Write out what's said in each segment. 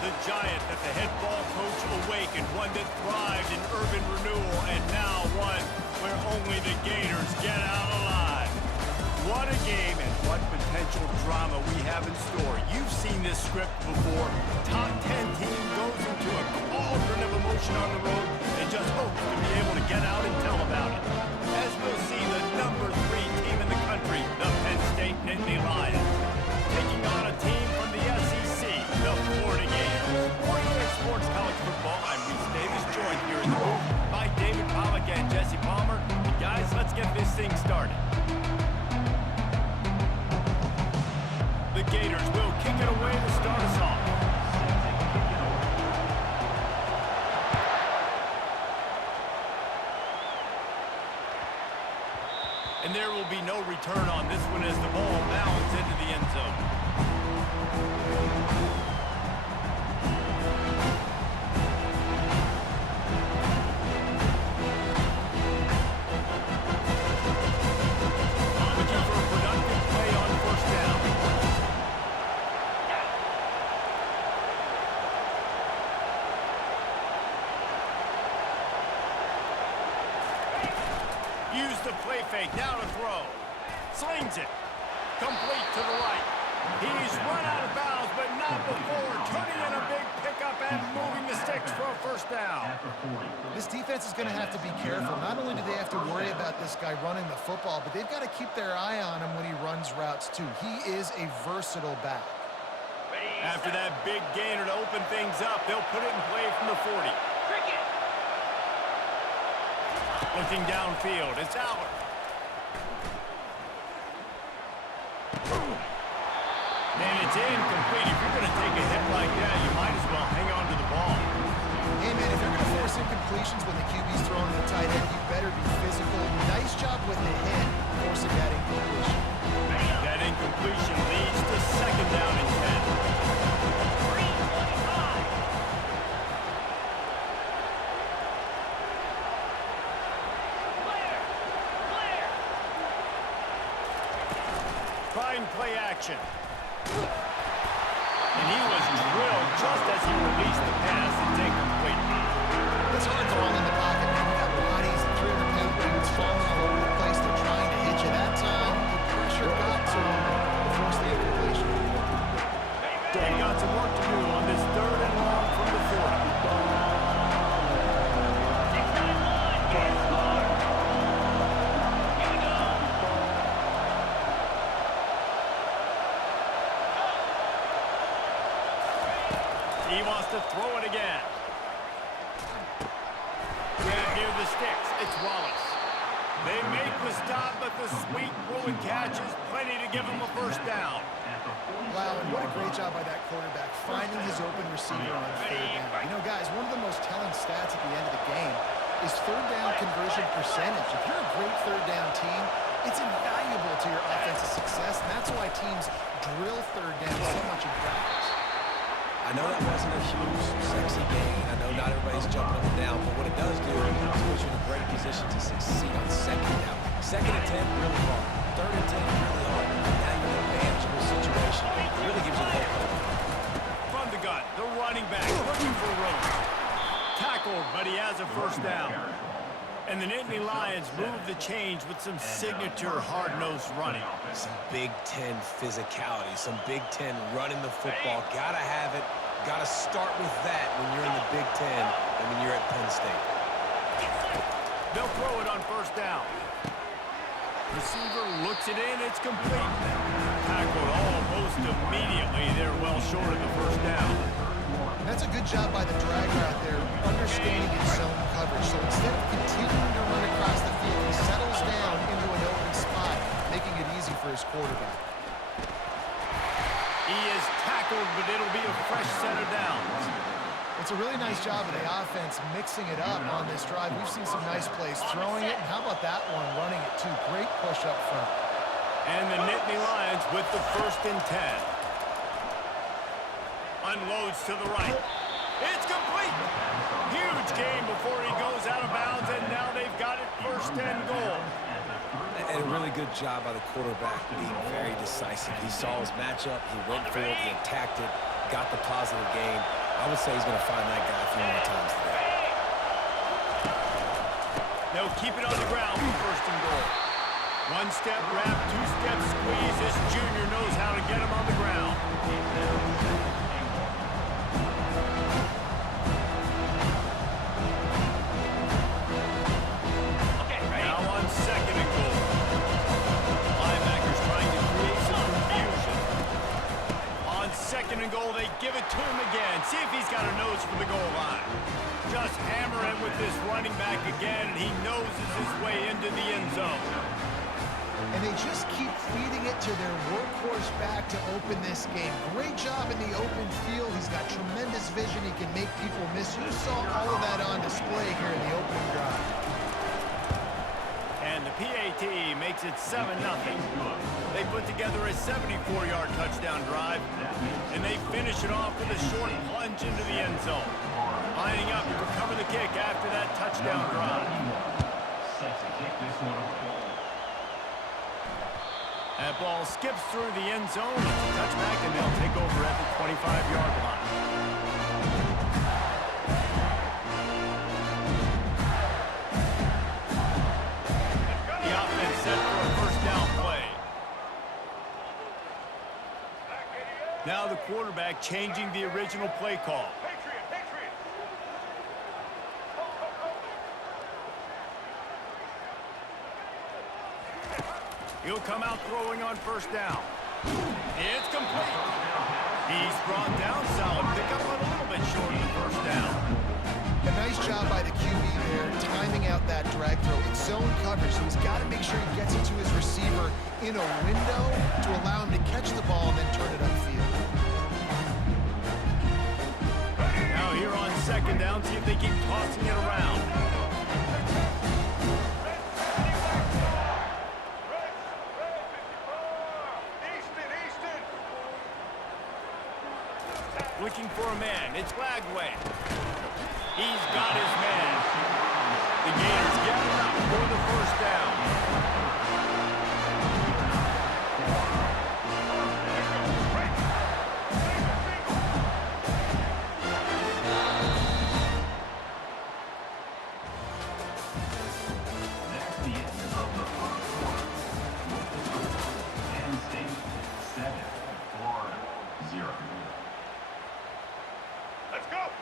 The giant that the head ball coach awakened, one that thrived in urban renewal, and now one where only the Gators get out alive. What a game and what potential drama we have in store. You've seen this script before. Top 10 team goes into a cauldron of emotion on the road and just hopes to be able to get out and tell about it. As we'll see, the number 3 team in the country, the Penn State Nittany Lions, taking on a team from the SEC, the Florida Gators. For EA Sports College Football, I'm Reese Davis, joined here in the booth by David Pollack and Jesse Palmer. And guys, let's get this thing started. The Gators will kick it away to start us off. And there will be no return on this one as the ball bounds into the end zone. Looking for a productive play on first down. Use the play fake, now to throw. Slings it. Complete to the right. He's run out of bounds, but not before turning in a big pickup and moving the sticks for a first down. This defense is going to have to be careful. Not only do they have to worry about this guy running the football, but they've got to keep their eye on him when he runs routes too. He is a versatile back. After that big gainer to open things up, they'll put it in play from the 40. Looking downfield, it's Allard. And it's incomplete. If you're going to take a hit like that, you might as well hang on to the ball. Hey, man, if you're going to force incompletions when the QB's throwing to the tight end, you better be physical. Nice job with the hit, forcing that incompletion. That incompletion leads to second down and 10. Fine play action. And he was drilled just as he released the pass. It's incomplete. It's hard throwing in the pocket, man. You got bodies and 300-pound dudes falling all over the place. They're trying to hit you. That time, the pressure got to him and forced the incompletion. They've got some work to do on this third and long from the 40. He wants to throw it again. Get it near the sticks. It's Wallace. They make the stop, but the sweet throw and catch is plenty to give him a first down. Wow, and what a great job by that quarterback, finding his open receiver on third down. You know, guys, one of the most telling stats at the end of the game is third down conversion percentage. If you're a great third down team, it's invaluable to your offensive success, and that's why teams drill third down so much in practice. I know that wasn't a huge, sexy gain. I know not everybody's jumping up and down, but what it does do is put you in a great position to succeed on second down. Second and 10, really hard. Third and 10, really hard. Now you're in a manageable situation. It really gives you the whole play. From the gun, the running back looking for room. Tackled, but he has a first down. And the Nittany Lions move the change with some signature hard-nosed running. Some Big Ten physicality, some Big Ten running the football. Gotta have it. Gotta start with that when you're in the Big Ten and when you're at Penn State. They'll throw it on first down. Receiver looks it in, it's complete. Tackled almost immediately. They're well short of the first down. And that's a good job by the dragger out there, understanding his zone coverage. So instead of continuing to run across the field, he settles down into an open spot, making it easy for his quarterback. He is tackled, but it'll be a fresh set of downs. It's a really nice job of the offense mixing it up on this drive. We've seen some nice plays throwing it, and how about that one running it too? Great push up front. And the Nittany Lions with the first and 10. Unloads to the right. It's complete. Huge gain before he goes out of bounds, and now they've got it first and goal. And a really good job by the quarterback being very decisive. He saw his matchup, he went for it, he attacked it, got the positive gain. I would say he's going to find that guy a few more times today. They'll keep it on the ground for first and goal. One-step wrap, two-step squeeze. This junior knows how to get him on the ground. Now on second and goal. Linebackers trying to create some confusion. On second and goal, they give it to him again. See if he's got a nose for the goal line. Just hammer him with this running back again, and he noses his way into the end zone. And they just keep feeding it to their workhorse back to open this game. Great job in the open field. He's got tremendous vision. He can make people miss. You saw all of that on display here in the opening drive. And the PAT makes it 7-0. They put together a 74-yard touchdown drive, and they finish it off with a short plunge into the end zone. Lining up to cover the kick after that touchdown drive. That ball skips through the end zone. It's a touchback, and they'll take over at the 25-yard line. The offense set for a first down play. Now the quarterback changing the original play call. He'll come out throwing on first down. It's complete. He's brought down. Solid pickup, but a little bit short of the first down. A nice job by the QB there, timing out that drag throw. It's zone coverage, so he's got to make sure he gets it to his receiver in a window to allow him to catch the ball and then turn it upfield. Now here on second down, see if they keep tossing it around. Looking for a man. It's Lagway. He's got his man. The Gators get it up for the first down.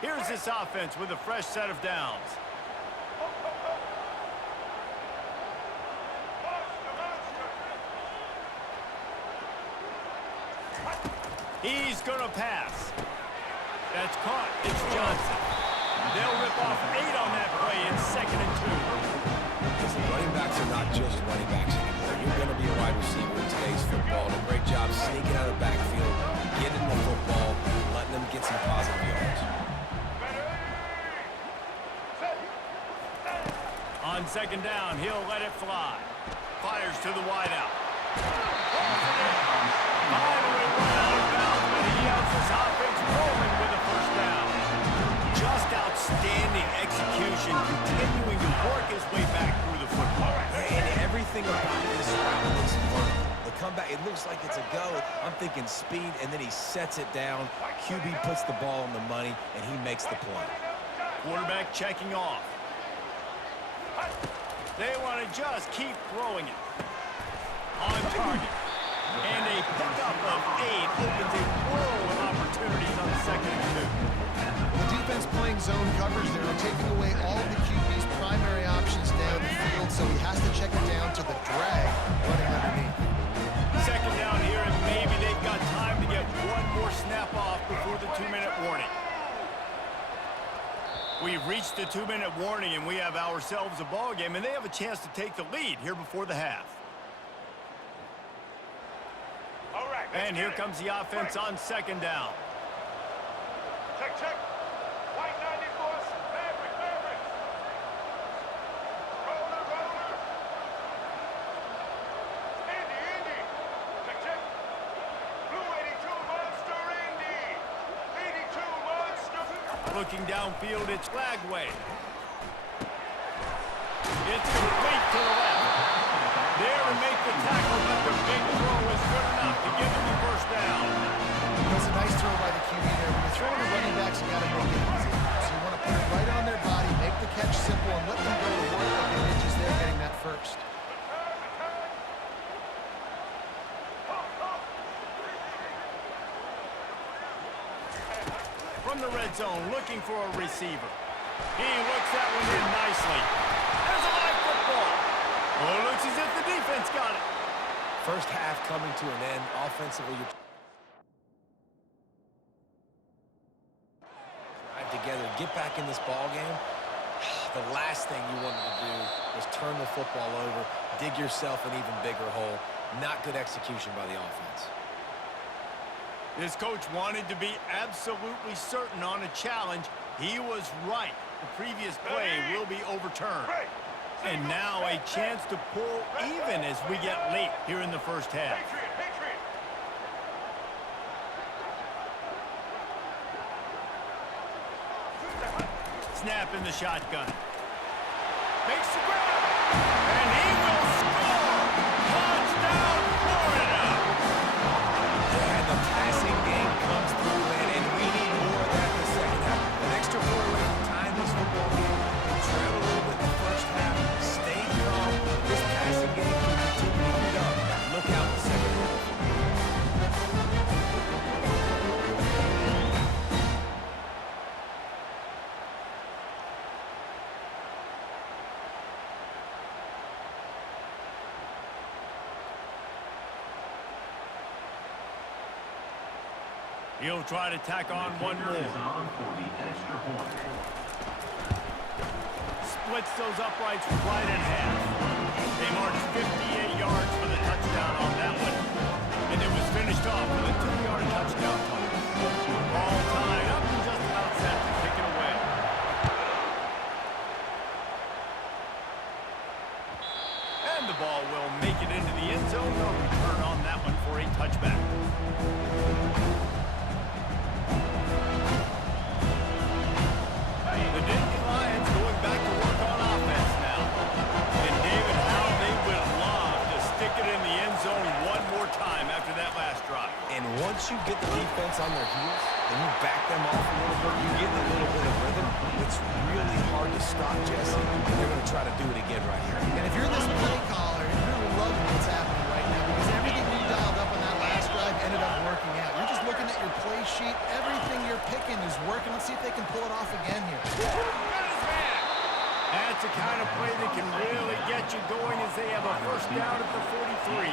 Here's this offense with a fresh set of downs. He's going to pass. That's caught. It's Johnson. They'll rip off 8 on that play. It's 2nd and 2. Listen, running backs are not just running backs anymore. You're going to be a wide receiver in today's football. A great job sneaking out of the backfield, getting the football, letting them get some positive yards. On second down, he'll let it fly. Fires to the wideout. Finally run out of bounds, but he has this offense rolling with a first down. Just outstanding execution, continuing to work his way back through the football. And everything about this route looks vertical. The comeback, it looks like it's a go. I'm thinking speed, and then he sets it down. QB puts the ball on the money, and he makes the play. Quarterback checking off. They want to just keep throwing it. On target. And a pickup of 8 opens a world of opportunities on 2nd and 2. The defense playing zone coverage there, taking away all of the QB's primary options down the field, so he has to check it down to the drag running underneath. Second down here, and maybe they've got time to get one more snap off before the 2-minute warning. We've reached the 2-minute warning, and we have ourselves a ball game, and they have a chance to take the lead here before the half. All right, and here comes the offense on second down. Check, check. White 90 boss. Maverick, Maverick. Roller, roller. Indy, Indy. Check, check. Blue 82 Monster Indy. 82 Monster. Looking downfield, it's Lagway. It's complete to the left. There to make the tackle, but the big throw is good enough to give him the first down. That's a nice throw by the QB there. When you're throwing a running back quarterbacks, you got to make it easy. So you want to put it right on their body, make the catch simple, and let them go to work like the pitches they're getting that first. From the red zone, looking for a receiver. He looks that one in nicely. There's a live football. Well, it looks as if the defense got it. First half coming to an end. Offensively, you're drive together, get back in this ball game. The last thing you wanted to do was turn the football over, dig yourself an even bigger hole. Not good execution by the offense. This coach wanted to be absolutely certain on a challenge. He was right. The previous play will be overturned. And now a chance to pull even as we get late here in the first half. Snap in the shotgun. Makes the grab. And he will score. Touchdown, Florida. And the passing game comes through, and we need more of that in the second half. An extra quarter away from tying this football game. We trailed a little bit in the first half. Stay calm. This passing game can continue to heat up. Look out in the second half. He'll try to tack on one more. Splits those uprights right in half. They marched 58 yards for the touchdown on that one. And it was finished off with a 2-yard touchdown toss. All tied up and just about set to kick it away. And the ball will make it into the end zone. No return on that one for a touchback. The Nittany Lions going back to work on offense now. And David, how they would love to stick it in the end zone one more time after that last drive. And once you get the defense on their heels and you back them off a little bit, you get a little bit of rhythm, it's really hard to stop, Jesse. And they're going to try to do it again right here. And if you're this play caller, you're loving what's happening right now because everything you dialed up on that last drive ended up working out. You're just looking at your play sheet. Everything you're picking is working. Let's see if they can pull it off again here. That's the kind of play that can really get you going as they have a first down at the 43.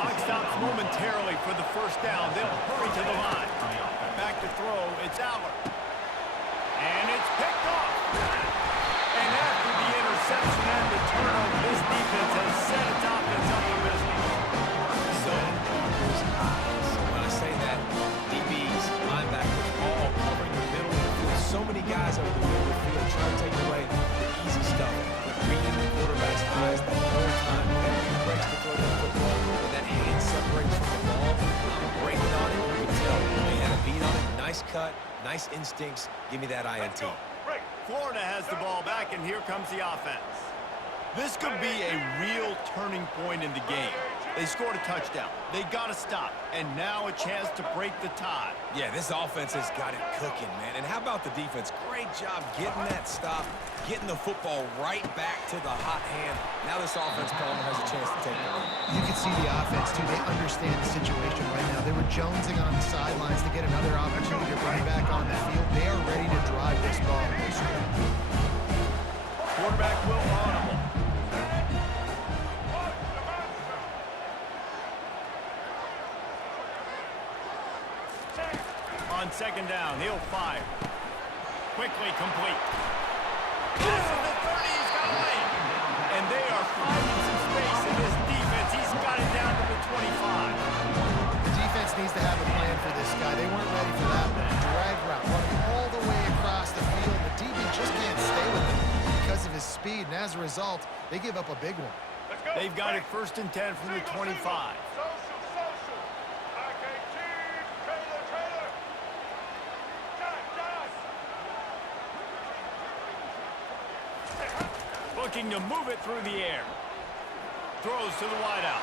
Clock stops momentarily for the first down. They'll hurry to the line. Back to throw, it's Aller. And it's picked off. And after the interception and the turnover, this defense has set its offense up for business. So, when I say that, DBs, linebackers, all covering the middle of the field. So many guys over the middle of the field trying to take away the easy stuff. But reading the quarterback's eyes the whole time. Whenever he breaks to throw that football, and that hand separates from the ball, I'm breaking on it. You can tell they had a beat on it. Nice cut, nice instincts. Give me that INT. Florida has the ball back, and here comes the offense. This could be a real turning point in the game. They scored a touchdown. They got to stop, and now a chance to break the tie. Yeah, this offense has got it cooking, man. And how about the defense? Great job getting that stop, getting the football right back to the hot hand. Now this offense, Palmer, has a chance to take the lead. You can see the offense, too. They understand the situation right now. They were jonesing on the sidelines to get another opportunity to bring back on the field. They are ready to drive this ball. Quarterback will audible. On second down, he'll fire. Quickly complete. This is the 30, he's got away. And they are finding some space in this defense. He's got it down to the 25. The defense needs to have a plan for this guy. They weren't ready for that one. Drag route, running all the way across the field. The DB just can't stay with him because of his speed. And as a result, they give up a big one. They've got it 1st and 10 from the 25. Looking to move it through the air. Throws to the wideout.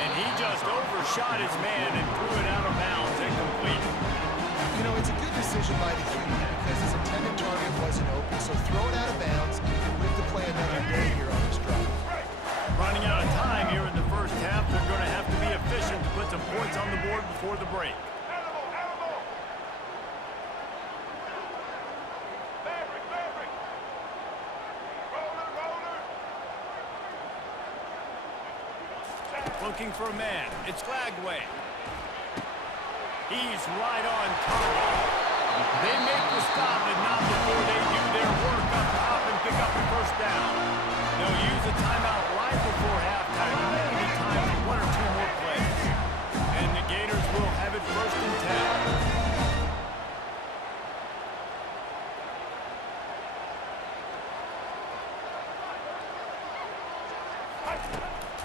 And he just overshot his man and threw it out of bounds, incomplete. You know, it's it's a good decision by the QB because his intended target wasn't open, so throw it out of bounds and you can live to play another day here on this drive. Running out of time here in the first half. They're going to have to be efficient to put some points on the board before the break. Animal. Fabric. Roller. Looking for a man. It's Flagway. He's right on target. They make the stop, but not before they do their work up top and pick up the first down. They'll use a timeout right before halftime, maybe time for one or two more plays. And the Gators will have it 1st and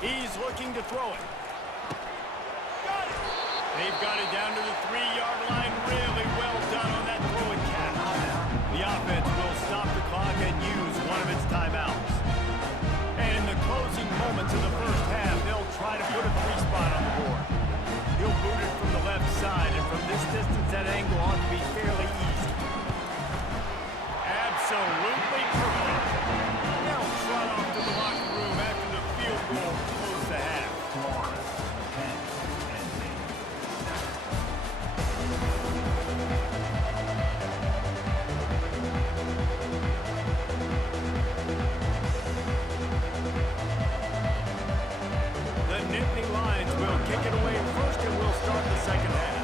10. He's looking to throw it. They've got it down to the 3-yard line. Really well done on that throw and catch. The offense will stop the clock and use one of its timeouts. And in the closing moments of the first half, they'll try to put a 3-spot on the board. He'll boot it from the left side, and from this distance, that angle ought to be fairly easy. Absolutely perfect. They'll trot off to the locker room after the field goal to close the half. Kick it away first, and we'll start the second half.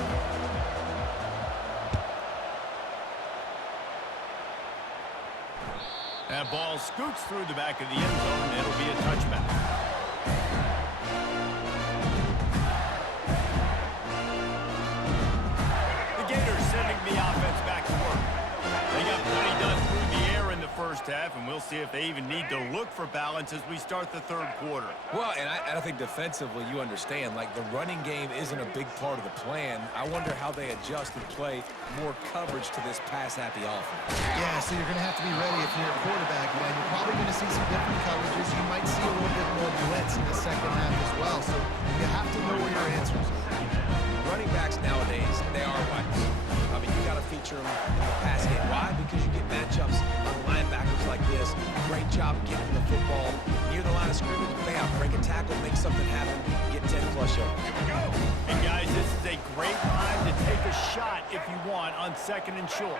That ball scoots through the back of the end zone. It'll be a touchback. The Gators sending the offense back to work. They got plenty done through the air in the first half, and we'll see if they even need to look for balance as we start the third quarter. Well, and I think defensively, you understand, like the running game isn't a big part of the plan. I wonder how they adjust and play more coverage to this pass-happy offense. Yeah, so you're going to have to be ready if you're a quarterback, man. You're probably going to see some different coverages. You might see a little bit more blitz in the second half as well, so you have to know where your answers are. Running backs nowadays, they are whites. I mean, you got to feature them in the pass game. Why? Because you get matchups on linebackers like this. Great job getting the football near the line of scrimmage. Bam, break a tackle, make something happen, get 10-plus yards. And guys, this is a great time to take a shot if you want on 2nd and short.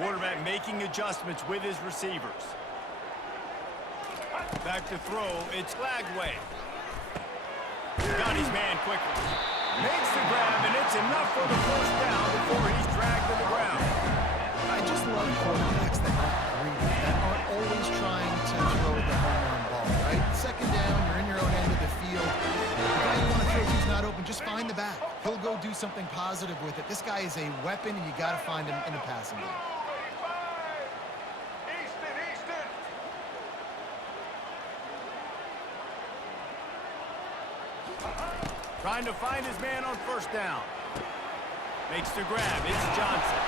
Quarterback making adjustments with his receivers. Back to throw, it's Flagway. Got his man quickly. Makes the grab, and it's enough for the first down before he's dragged to the ground. I just love quarterbacks that aren't greedy, that aren't always trying to throw the home run ball, right? 2nd down, you're in your own end of the field. The guy you want to throw who's not open, just find the back. He'll go do something positive with it. This guy is a weapon, and you got to find him in the passing game. Easton. Trying to find his man on 1st down. Makes the grab. It's Johnson.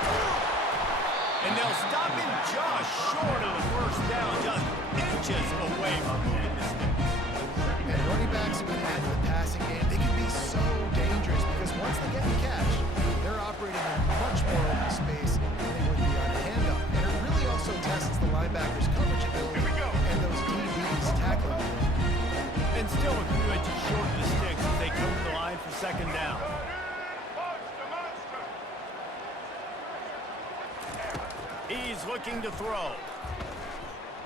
And they'll stop him just short of the 1st down, just inches away from moving the sticks. And running backs have been added to the passing game. They can be so dangerous because once they get the catch, they're operating in much more open space than they would be on a handoff. And it really also tests the linebackers' coverage ability and those DBs tackling. And still a few inches short of the sticks as they come to the line for 2nd down. He's looking to throw.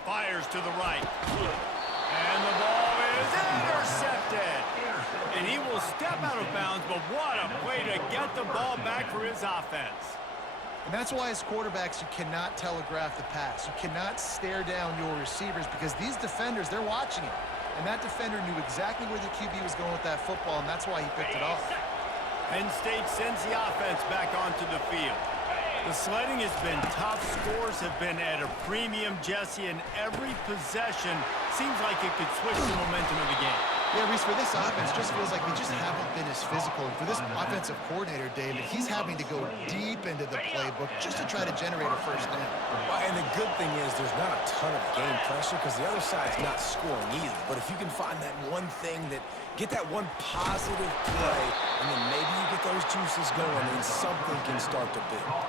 Fires to the right. And the ball is intercepted. And he will step out of bounds, but what a play to get the ball back for his offense. And that's why as quarterbacks, you cannot telegraph the pass. You cannot stare down your receivers because these defenders, they're watching it. And that defender knew exactly where the QB was going with that football, and that's why he picked it off. Penn State sends the offense back onto the field. The sledding has been tough. Scores have been at a premium, Jesse, and every possession seems like it could switch the momentum of the game. Yeah, Reese, for this offense, just feels like they just haven't been as physical. And for this offensive coordinator, David, he's having to go deep into the playbook just to try to generate a first down. Well, and the good thing is there's not a ton of game pressure because the other side's not scoring either. But if you can find that one thing get that one positive play, and then maybe you get those juices going and something can start to build.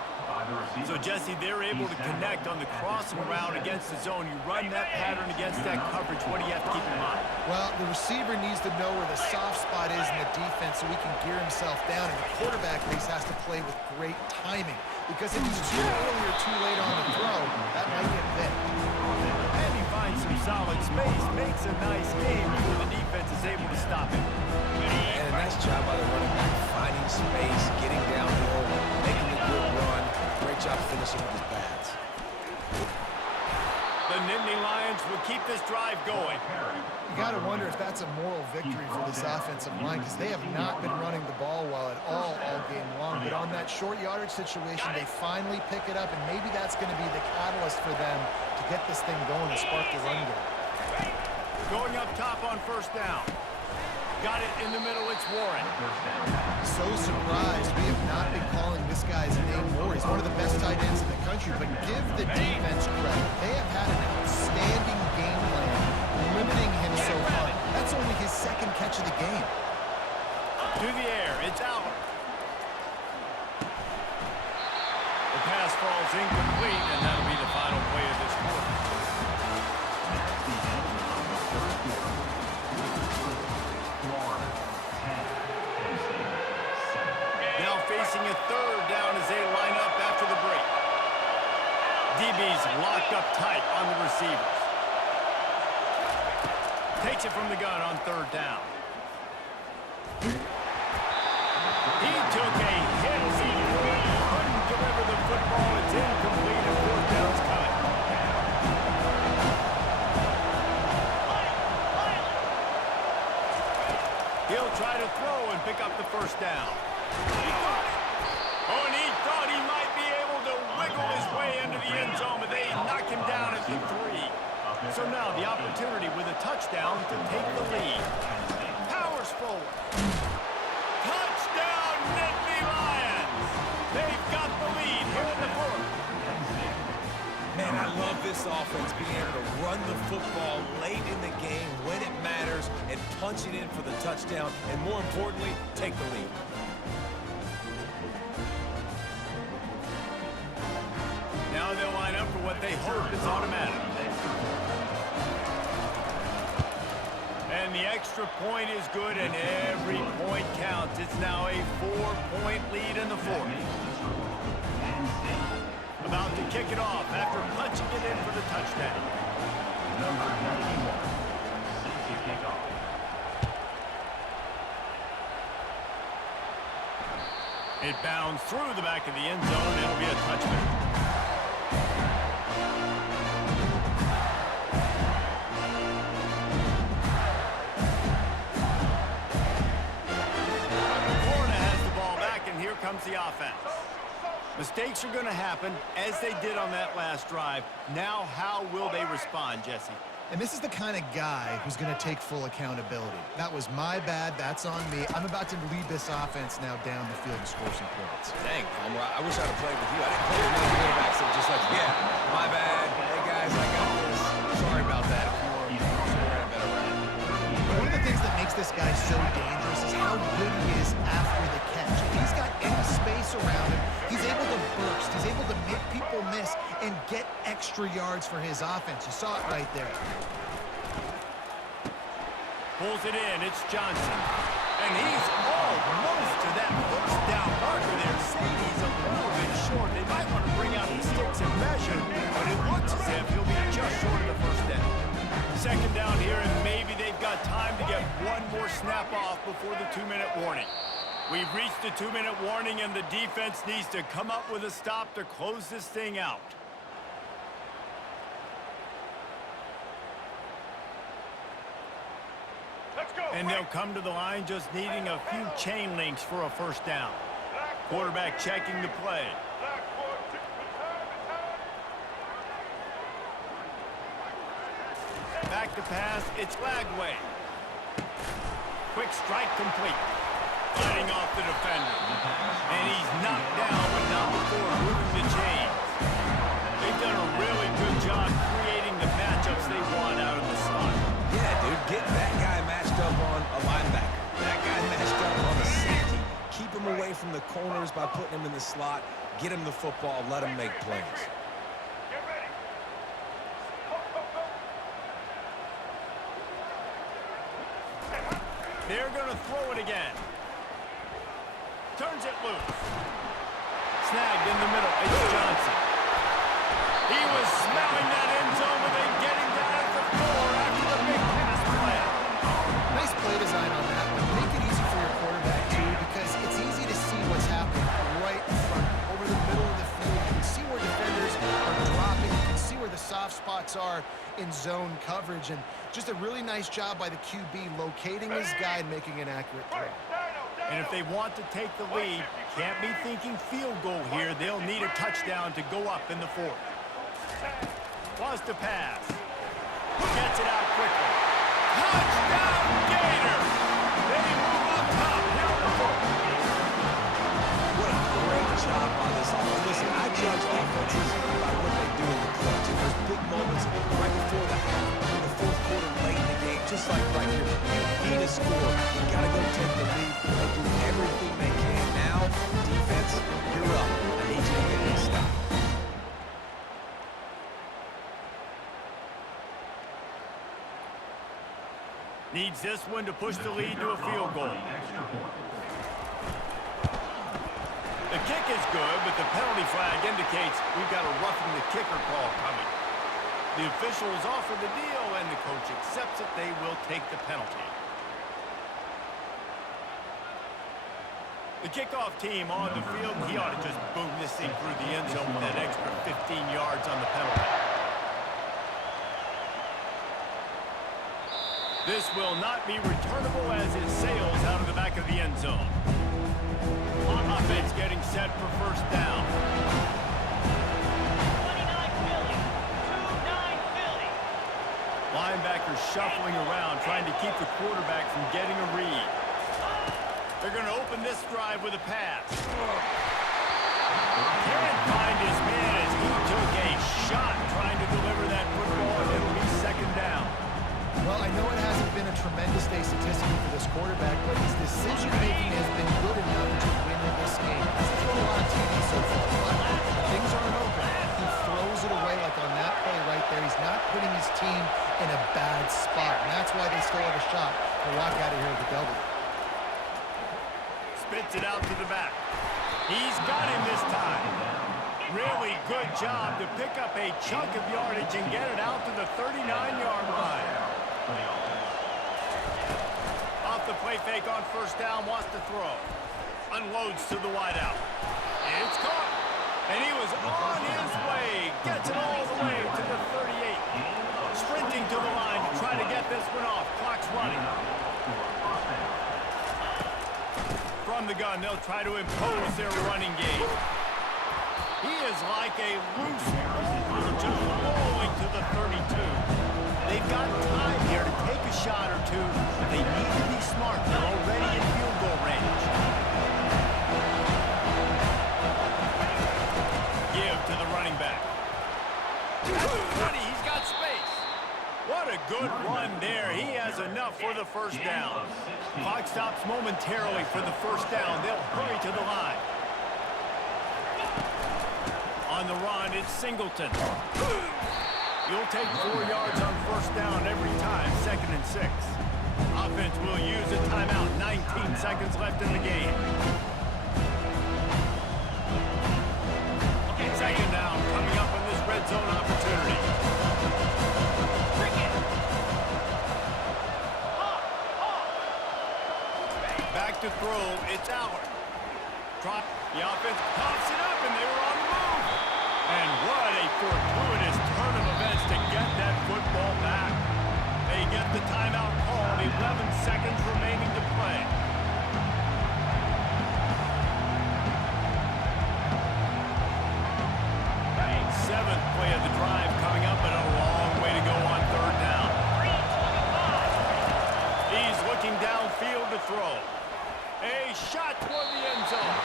So, Jesse, they're able to connect on the crossing route against the zone. You run that pattern against that coverage. What do you have to keep in mind? Well, the receiver needs to know where the soft spot is in the defense so he can gear himself down. And the quarterback, Reese, has to play with great timing. Because if he's too early or too late on the throw, that might get picked. And he finds some solid space, makes a nice game before the defense is able to stop it. And a nice job by the running back, finding space, getting downhill, making a good run. Great job finishing with his pads. The Nittany Lions will keep this drive going. You got to wonder if that's a moral victory for this offensive line because they have not been running the ball well at all game long. But on that short yardage situation, they finally pick it up, and maybe that's going to be the catalyst for them to get this thing going and spark the run game. Going up top on first down. Got it in the middle, it's Warren. So surprised we have not been calling this guy's name more. He's one of the best tight ends in the country, but give the defense credit. They have had an outstanding game plan, limiting him so far. That's only his second catch of the game. To the air, it's out. The pass falls incomplete, and that'll be the final play of this quarter. Now facing a third down as they line up after the break. DB's locked up tight on the receivers. Takes it from the gun on third down. He took a hit as he couldn't deliver the football. It's incomplete and fourth down's coming. He'll try to throw and pick up the first down. Oh, and he thought he might be able to wiggle his way into the end zone, but they knock him down at the 3. So now the opportunity with a touchdown to take the lead. Powers forward. Touchdown, Nittany Lions! They've got the lead here in the fourth. Man, I love this offense being able to run the football late in the game when it matters and punch it in for the touchdown, and more importantly, take the lead. Now they'll line up for what they hope is automatic. And the extra point is good, and every point counts. It's now a 4-point lead in the fourth. About to kick it off after punching it in for the touchdown. Number 91, safety kickoff. It bounds through the back of the end zone. It'll be a touchdown. Comes the offense. Mistakes are going to happen, as they did on that last drive. Now, how will they respond, Jesse? And this is the kind of guy who's going to take full accountability. That was my bad. That's on me. I'm about to lead this offense now down the field and score some points. Dang, Palmer, I wish I'd have played with you. I didn't play with many quarterbacks that were just like, yeah, my bad. Hey, guys, I got this. Sorry about that. If you were scoring a better round. One of the things that makes this guy so dangerous is how good he is after the catch. If he's got any space around him, he's able to burst. He's able to make people miss and get extra yards for his offense. You saw it right there. Pulls it in. It's Johnson. And he's almost to that first down marker there. Sadie's a little bit short. They might want to bring out the sticks and measure, but it looks as if he'll be just short of the first down. Second down here, and maybe they've got time to get one more snap off before the 2-minute warning. We've reached the 2-minute warning, and the defense needs to come up with a stop to close this thing out. Let's go. And they'll come to the line just needing a few chain links for a first down. Quarterback checking the play. Back to pass, it's Lagway. strike complete. Fighting off the defender. And he's knocked down, but not before moving the chains. They've done a really good job creating the matchups they want out of the slot. Yeah, dude, get that guy matched up on a linebacker. That guy matched up on a safety. Keep him away from the corners by putting him in the slot. Get him the football. Let him make plays. Get ready. They're going to throw it again. Turns it loose. Snagged in the middle. It's Johnson. He was smelling that end zone, but they get him down at the 4 after the big pass play. Nice play design on that, but make it easy for your quarterback, too, because it's easy to see what's happening right in front, over the middle of the field. You can see where defenders are dropping. You can see where the soft spots are in zone coverage, and just a really nice job by the QB locating his guy and making an accurate throw. And if they want to take the lead, can't be thinking field goal here. They'll need a touchdown to go up in the 4th. Wants to pass. Gets it out quickly. Touchdown, Gators! They move on top here in the 4th. What a great job by this offense. Listen, I judge offenses by what they do in the clutch. And there's big moments right before the half, in the 4th quarter, late in the game, just like right here. You need a score. You got to go take the lead. They do everything they can. Now, defense, you're up. I need you to get this stop. Needs this one to push the lead to a field goal. The kick is good, but the penalty flag indicates we've got a roughing the kicker call coming. The official is offered the deal, and the coach accepts it. They will take the penalty. The kickoff team on the field, he ought to just boom this thing through the end zone with that extra 15 yards on the penalty. This will not be returnable as it sails out of the back of the end zone. Offense getting set for first down. 29 Philly. 2-9 Philly. Linebackers shuffling around, trying to keep the quarterback from getting a read. They're going to open this drive with a pass. Can't find his man as he took a shot trying to deliver that football, and it'll be second down. Well, I know it hasn't been a tremendous day statistically for this quarterback, but his decision-making has been good enough to win in this game. He's thrown a lot of TVs so far, but things aren't open. He throws it away like on that play right there. He's not putting his team in a bad spot, and that's why they still have a shot to walk out of here with a W. Spits it out to the back. He's got him this time. Really good job to pick up a chunk of yardage and get it out to the 39-yard line. Off the play fake on first down, wants to throw. Unloads to the wideout. It's caught. And he was on his way. Gets it all the way to the 38. Sprinting to the line to try to get this one off. Clock's running. From the gun, they'll try to impose their running game. He is like a loose ball, just rolling to the 32. They've got time here to take a shot or two, but they need to be smart. They're already in field goal range. Give to the running back. At the 20, he's got space. What a good run there. He has enough for the first down. Clock stops momentarily for the first down. They'll hurry to the line. On the run, it's Singleton. You'll take 4 yards on first down every time, 2nd and 6. Offense will use a timeout, 19 seconds left in the game. Second down coming up on this red zone opportunity. Back to throw, it's Allard. Drop, the offense pops it up, and they were on the move. And what a fortuitous turn of events to get that football back. They get the timeout called, 11 seconds remaining to play. Seventh play of the drive coming up, but a long way to go on third down. He's looking looking downfield to throw. A shot toward the end zone.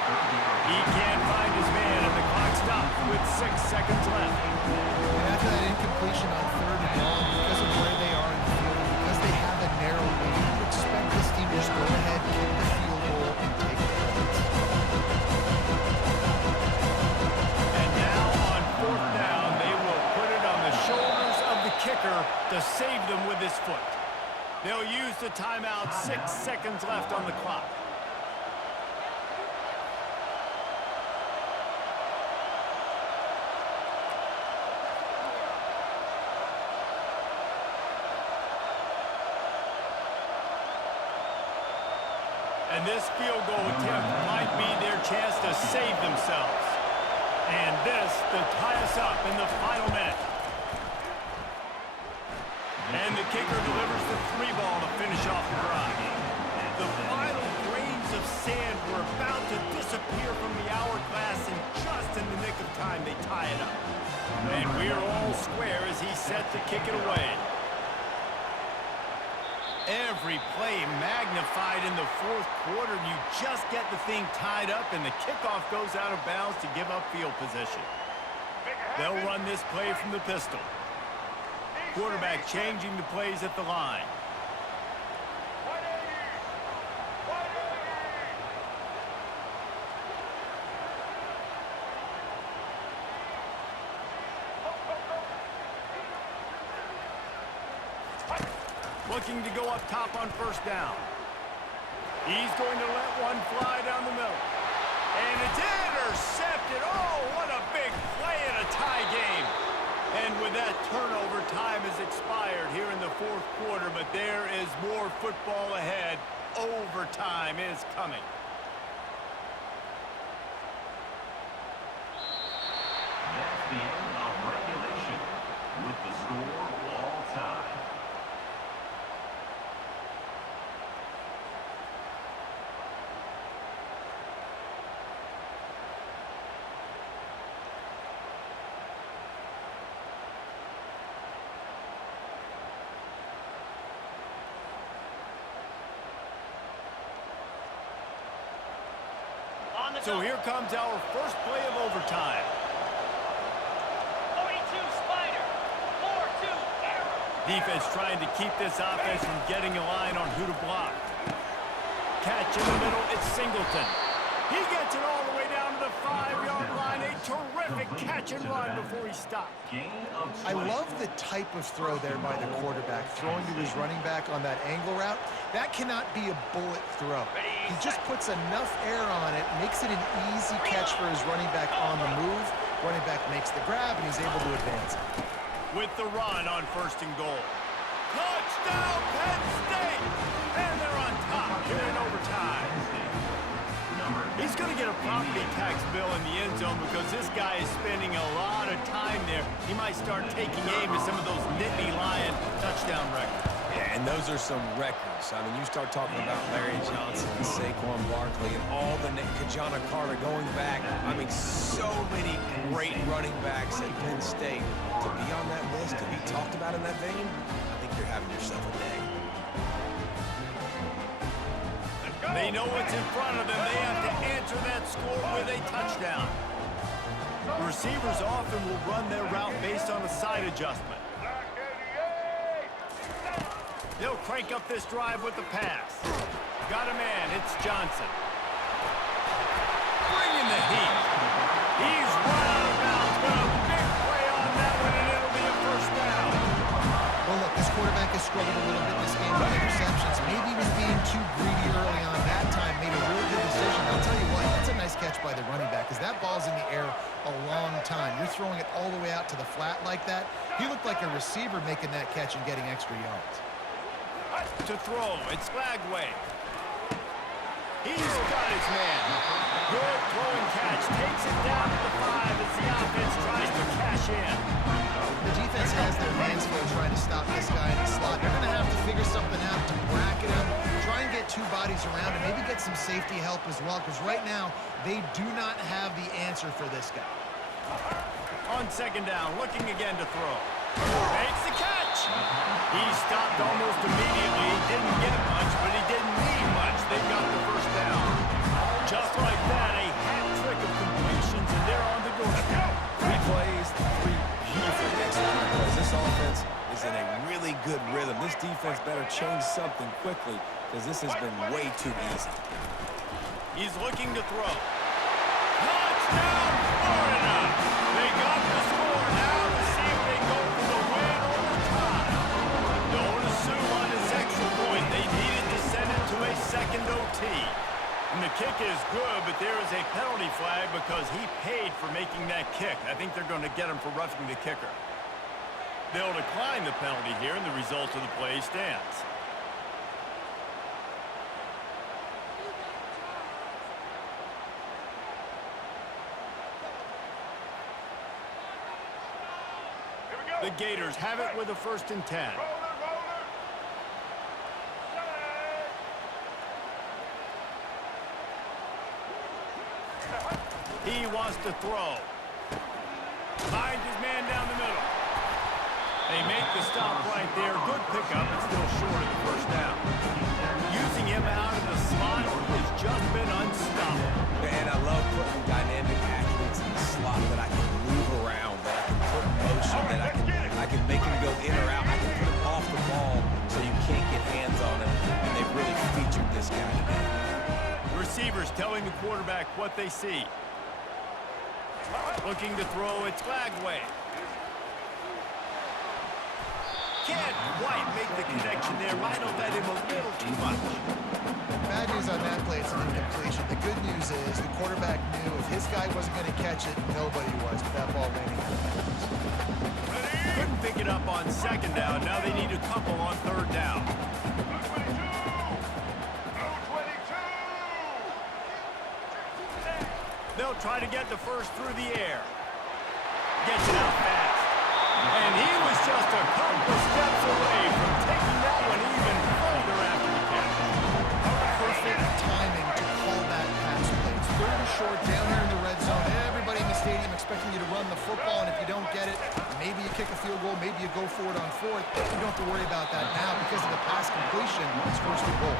He can't find his man, and the clock stops with 6 seconds left. And after that incompletion on 3rd and long, because of where they are in the field, and because they have a narrow lead, you expect this team to just go ahead, kick the field goal, and take the points. And now on 4th down, they will put it on the shoulders of the kicker to save them with his foot. They'll use the timeout, 6 seconds left on the clock. And this field goal attempt might be their chance to save themselves. And this to tie us up in the final minute. And the kicker delivers the 3 ball to finish off the drive. The final grains of sand were about to disappear from the hourglass, and just in the nick of time, they tie it up. And we're all square as he's set to kick it away. Every play magnified in the 4th quarter. You just get the thing tied up, and the kickoff goes out of bounds to give up field position. They'll run this play from the pistol. Quarterback changing the plays at the line. Looking to go up top on 1st down. He's going to let one fly down the middle. And it's intercepted. Oh, what a big play in a tie game. And with that turnover, time has expired here in the 4th quarter, but there is more football ahead. Overtime is coming. That's the end of regulation with the score all time. So here comes our first play of overtime. 42 Spider. 4-2 Arrow. Defense trying to keep this offense from getting a line on who to block. Catch in the middle, it's Singleton. He gets it all the way down to the 5-yard line. A terrific catch and run before he stopped. I love the type of throw there by the quarterback, throwing to his running back on that angle route. That cannot be a bullet throw. He just puts enough air on it, makes it an easy catch for his running back on the move. Running back makes the grab, and he's able to advance it. With the run on 1st and goal. Touchdown, Penn State! And they're on top here in overtime. He's going to get a property tax bill in the end zone because this guy is spending a lot of time there. He might start taking aim at some of those Nittany Lion touchdown records. Yeah, and those are some records. I mean, you start talking about Larry Johnson and Saquon Barkley and all the Kajana Carter going back. I mean, so many great running backs at Penn State. To be on that list, to be talked about in that vein, I think you're having yourself a day. They know what's in front of them. They have to answer that score with a touchdown. Receivers often will run their route based on a side adjustment. They'll crank up this drive with the pass. Got a man, it's Johnson. Bringing the heat. He's run out of bounds, but a big play on that one, and it'll be a 1st down. Well, look, this quarterback has struggled a little bit in this game with interceptions. Maybe he was being too greedy early on. That time made a real good decision. I'll tell you what, that's a nice catch by the running back because that ball's in the air a long time. You're throwing it all the way out to the flat like that. He looked like a receiver making that catch and getting extra yards. To throw, it's Lagway. He's got his man. Good throwing catch. Takes it down to the 5 as the offense tries to cash in. The defense has their hands full trying to stop this guy in the slot. They're going to have to figure something out to bracket him, try and get 2 bodies around him, maybe get some safety help as well, because right now they do not have the answer for this guy. On 2nd down, looking again to throw. Makes the catch. He stopped almost immediately. He didn't get much, but he did defense better change something quickly because this has been way too easy. He's looking to throw. Touchdown, Florida! They got the score. Now to see if they go for the win or the tie. Don't assume on this extra point. They needed to send it to a second OT. And the kick is good, but there is a penalty flag because he paid for making that kick. I think they're going to get him for roughing the kicker. They'll decline the penalty here, and the result of the play stands. The Gators have it with a 1st and 10. He wants to throw. Finds his man down the middle. They make the stop right there. Good pickup, but still short of the 1st down. Using him out of the slot has just been unstoppable. And I love putting dynamic athletes in the slot that I can move around, that I can put in motion, that I can make him go in or out. I can put him off the ball so you can't get hands on him. And they've really featured this guy today. Receivers telling the quarterback what they see. Looking to throw, it's Lagway. Can't quite make the connection there. Might have let him a little too much. Bad news on that play, it's an incompletion. The good news is the quarterback knew if his guy wasn't going to catch it, nobody was with that ball landing out of bounds. Couldn't pick it up on 2nd down. Now they need a couple on 3rd down. They'll try to get the 1st through the air. Gets it out fast. And he was just a couple of steps away from taking that one even further after the catch. Perfect timing to call that pass play. It's 3rd and short down here in the red zone. Everybody in the stadium expecting you to run the football, and if you don't get it, maybe you kick a field goal, maybe you go for it on 4th. You don't have to worry about that now because of the pass completion. It's 1st and goal.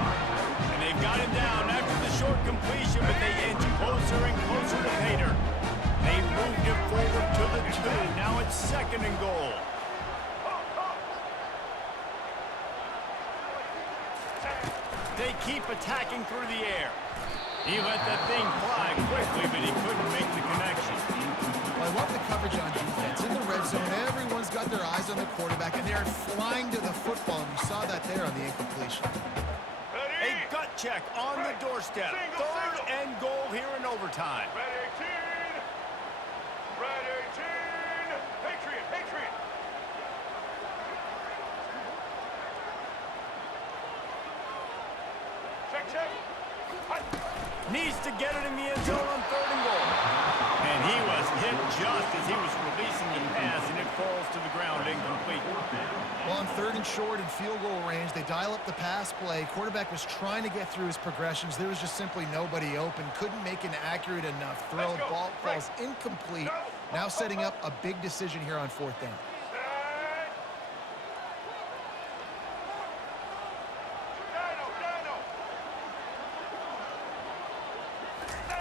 And they've got him down after the short completion, but they inch closer and closer to Pater. They moved it forward to the 2. Now it's 2nd and goal. They keep attacking through the air. He let that thing fly quickly, but he couldn't make the connection. Well, I love the coverage on defense. In the red zone, everyone's got their eyes on the quarterback, and they're flying to the football, and you saw that there on the incompletion. A gut check on the doorstep. 3rd and goal here in overtime. Red 18. Red 18. Patriot, Patriot. Check, check. Needs to get it in the end zone on 3rd and goal. And he was hit just as he was releasing the pass, and it falls to the ground incomplete. Well, on 3rd and short and field goal range, they dial up the pass play. Quarterback was trying to get through his progressions. There was just simply nobody open. Couldn't make an accurate enough throw. Ball falls incomplete. Now setting up a big decision here on 4th down.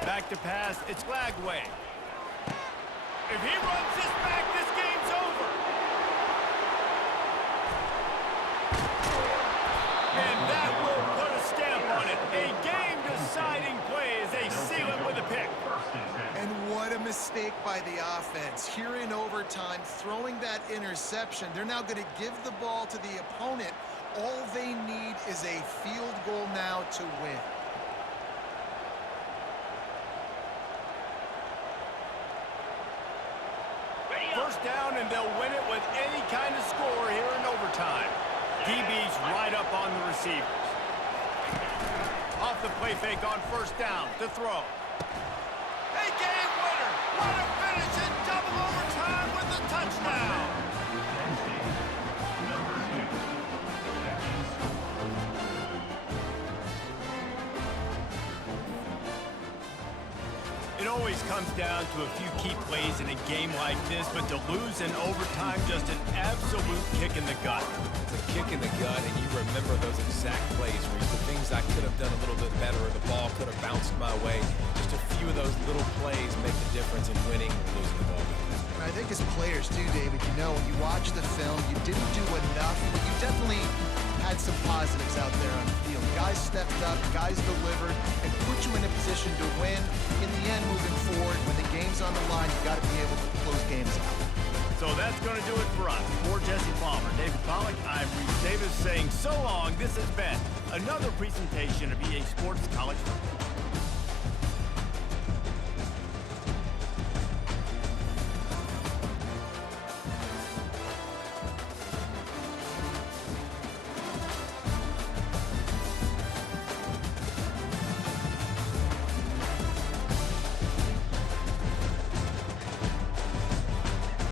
Back to pass, it's Lagway. If he runs this back, this game's over. And that will put a stamp on it. A game-deciding play as they seal it with a pick. And what a mistake by the offense. Here in overtime, throwing that interception. They're now going to give the ball to the opponent. All they need is a field goal now to win. First down, and they'll win it with any kind of score here in overtime. DB's right up on the receivers. Off the play fake on 1st down to throw. A game winner. What a finish in double overtime with a touchdown. It always comes down to a few key plays in a game like this, but to lose in overtime, just an absolute kick in the gut. It's a kick in the gut, and you remember those exact plays, Reese. The things I could have done a little bit better, or the ball could have bounced my way. Just a few of those little plays make the difference in winning or losing the ball game. And I think as players too, David, you know, when you watch the film, you didn't do enough, but you definitely had some positives out there on the field. Guys stepped up, guys delivered, and put you in a position to win. In the end, moving forward, when the game's on the line, you got to be able to close games out. So that's going to do it for us. For Jesse Palmer, David Pollack, I'm Reese Davis saying so long. This has been another presentation of EA Sports College Football.